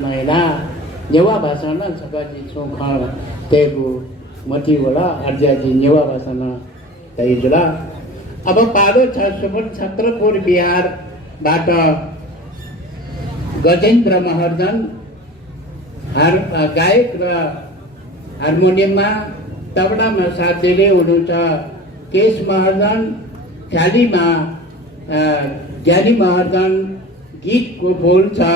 नेवा भाषाना सकाजी चौखाण तेगु मथीवला अर्जाजी नेवा भाषाना तैजुला अब पादो छत्रपुर बिहारबाट गजेन्द्र महर्जन गायक र हार्मोनियममा तबलामा साथ दिँदै हुनुहुन्छ केश महर्जन, ख्यालीमा ज्ञानी महर्जन, गीतको बोल छ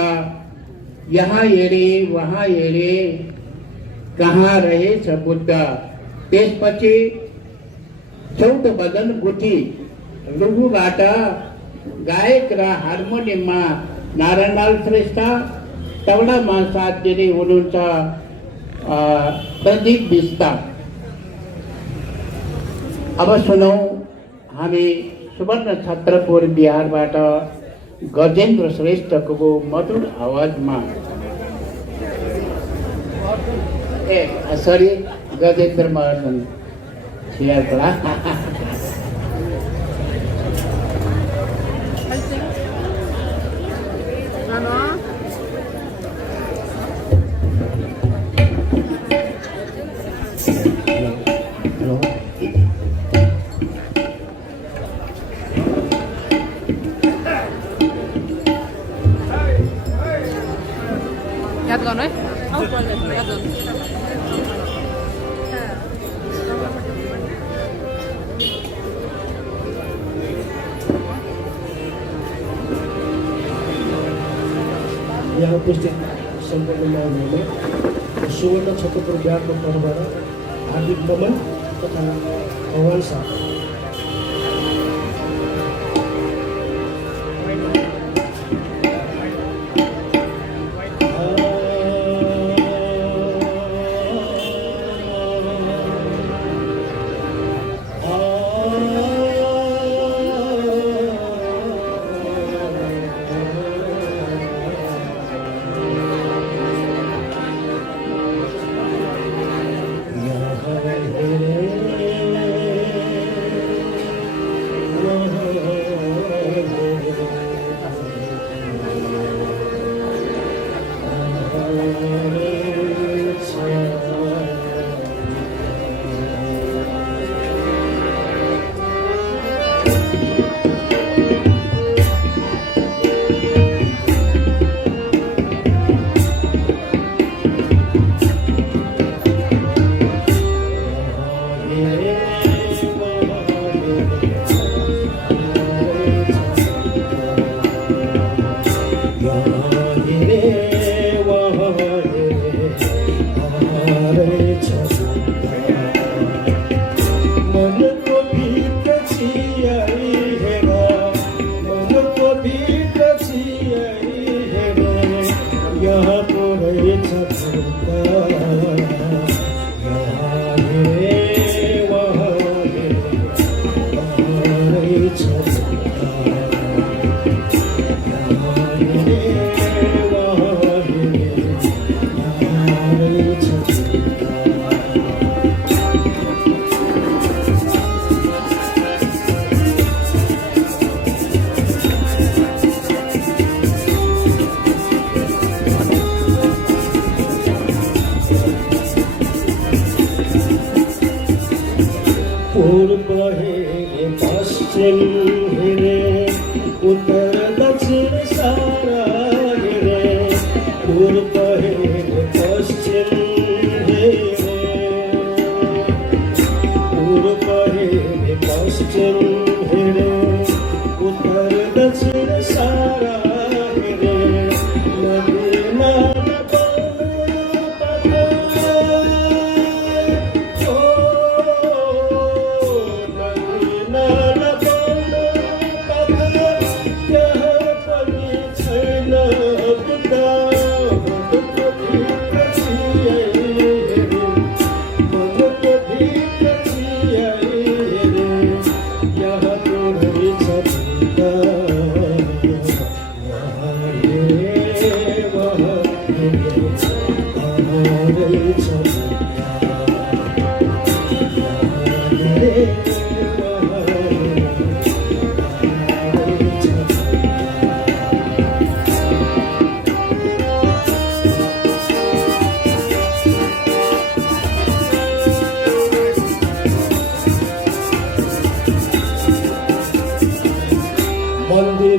यहाँ हेरे वहाँ हेरे कहाँ रहेछ बुद्ध। त्यसपछि चौथो भजन गुठी लुगुबाट गायक र हार्मोनियममा नारायणलाल श्रेष्ठ, तबलामा साथ दिँदै हुनुहुन्छ प्रदीप बिष्ट। अब सुनौ हामी सुवर्ण छत्रपुर बिहारबाट गजेन्द्र श्रेष्ठको मधुर आवाजमा सरी गजेन्द्र महर्जन छियापड़ा याद गर्नु है याद गर्नु यहाँ उपस्थित सम्पूर्ण महानुभावलाई सुवर्ण छत्रपुर बिहारको तर्फबाट हार्दिक नमन तथा आह्वान साथ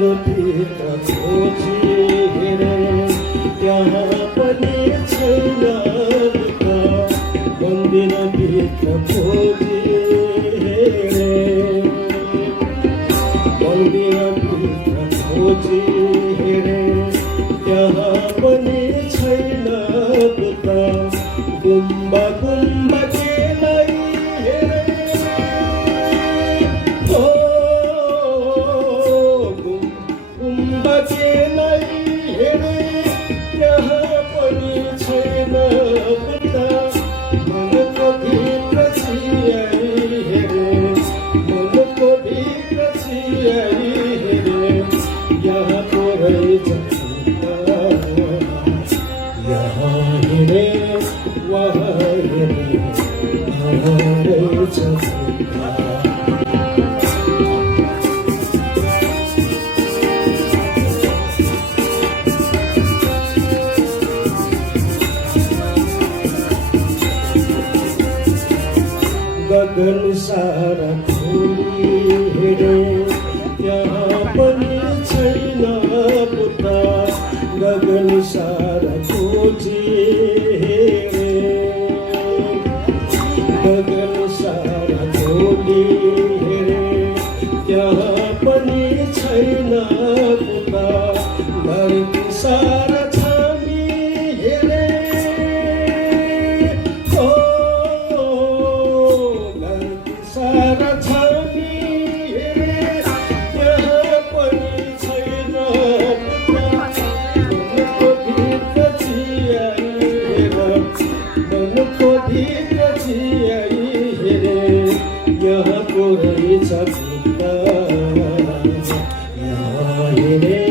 मन्दिरभित्र खोजी हेरे त्यहाँ पनि छैन दुःख मन्दिरभित्र खोजी हेरे मन्दिरभित्र खोजी हेरे त्यहाँ पनि छैन दुःख गुम्बा गुम्बा केलाई हेरे हो गुम्बा केलाई हेरे त्यहाँ पनि छैन बुद्ध मनको भित्र छियाई हेरे मनको भित्र छियाई हेरे यहाँको रहेछ यहाँ हेरे वहाँ हेरे रहेछ गगन सारा धुली हेरे यहाँ पनि छैन बुद्ध गगन सारा खोजी हेरे गगन सारा धुली हेरे यहाँ पनि छैन बुद्ध धरती सारा छानी हेरे सारा छानी हेरे यहाँ पनि छैन मनको भित्र छियाई हेरे मनको भित्र छियाई हेरे यहाँको रहेछ भित्र यहाँ हेरे